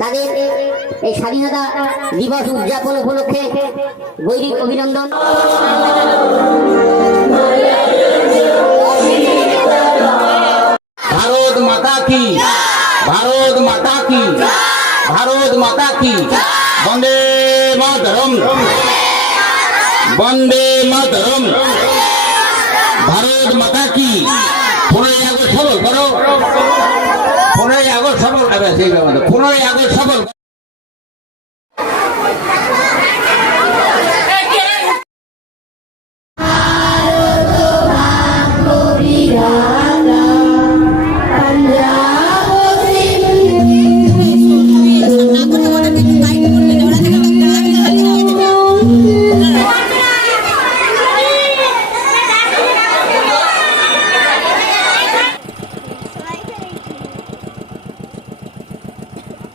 তাদের এই স্বাধীনতা দিবস উদযাপন উপলক্ষে গৈরিক অভিনন্দন। ভারত মাতা কি, ভারত মাতা কি, ভারত মাতা কি, বন্দে মাতরম, বন্দে মাতরম, ভারত মাতা কি। 15ই আগস্ট সফল করো, 15ই আগস্ট সফল, 15ই আগস্ট সফল।